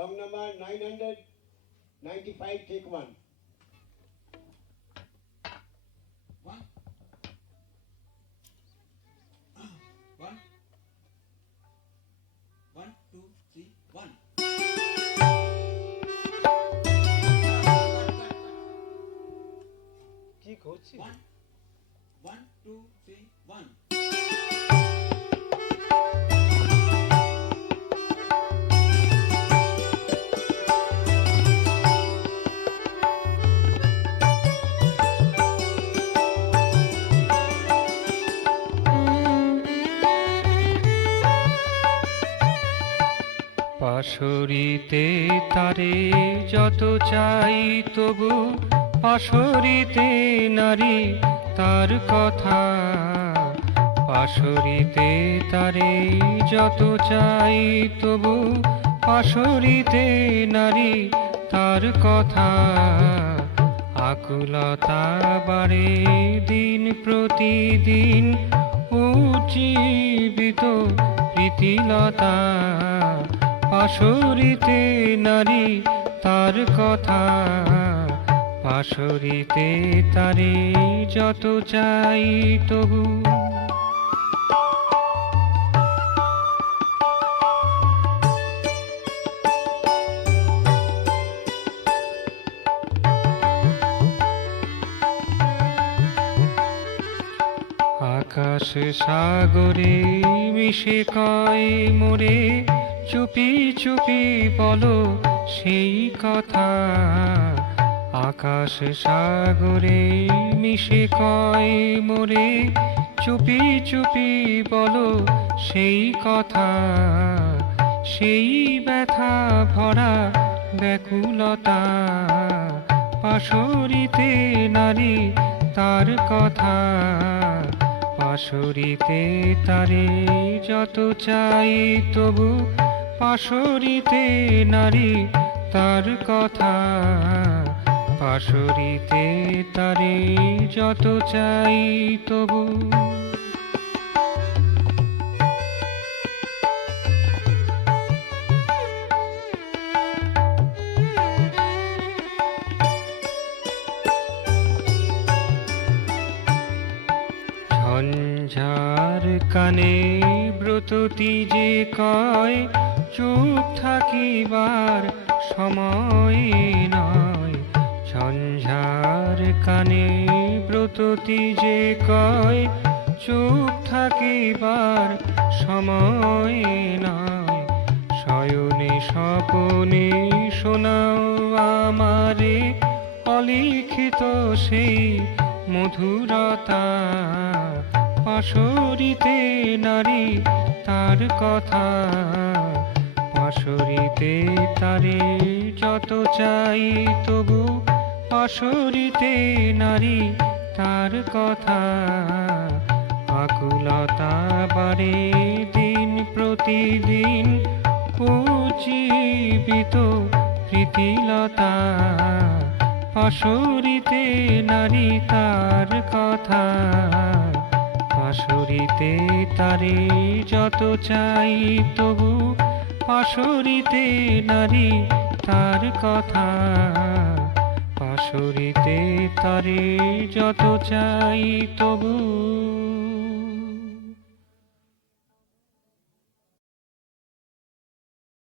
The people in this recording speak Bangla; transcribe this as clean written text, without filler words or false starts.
Song number 995, take one. One. One. 1, 2, 3, 1. কি করছিস? 1, 1, 2, 3, 1. পাশরিতে তারে যত চাই তবু পাশরিতে নারী তার কথা। পাশরিতে তারে যত চাই তবু পাশরিতে নারী তার কথা। আকুলতা বাড়ে দিন প্রতিদিন উজ্জীবিত প্রীতিলতা। পাশরিতে নারী তার কথা। পাশরিতে তারে যত চাই তবু। আকাশ সাগরে মিশে কয় মোরে চুপি চুপি বলো সেই কথা। আকাশ সাগরে মিশে কয় মোরে চুপি চুপি বলো সেই কথা। সেই ব্যথা ভরা ব্যাকুলতা। পাশরিতে নারী তার কথা। পাশরিতে তারে যত চাই তবু পাশরিতে নারী তার কথা। পাশরিতে তারে যত চাই তবু। ঝঞ্ঝার কানে ব্রততী যে কয় চুপ থাকিবার সময় নয়। ঝঞ্ঝার কানে ব্রততী যে কয় চুপ থাকিবার সময় নয়। শয়নে স্বপনে শোনাও আমারে অলিখিত সেই মধুরতা। পাশরিতে নারী তার কথা। পাশরিতে তারে যত চাই তবু পাশরিতে নারী তার কথা। আকুলতা বাড়ে দিন প্রতিদিন উজ্জীবিত প্রীতিলতা। পাশরিতে নারী তার কথা। পাশরিতে তারে যত চাই তবু পাশরিতে নারী তার কথা। পাশরিতে তারে যত চাই তবু।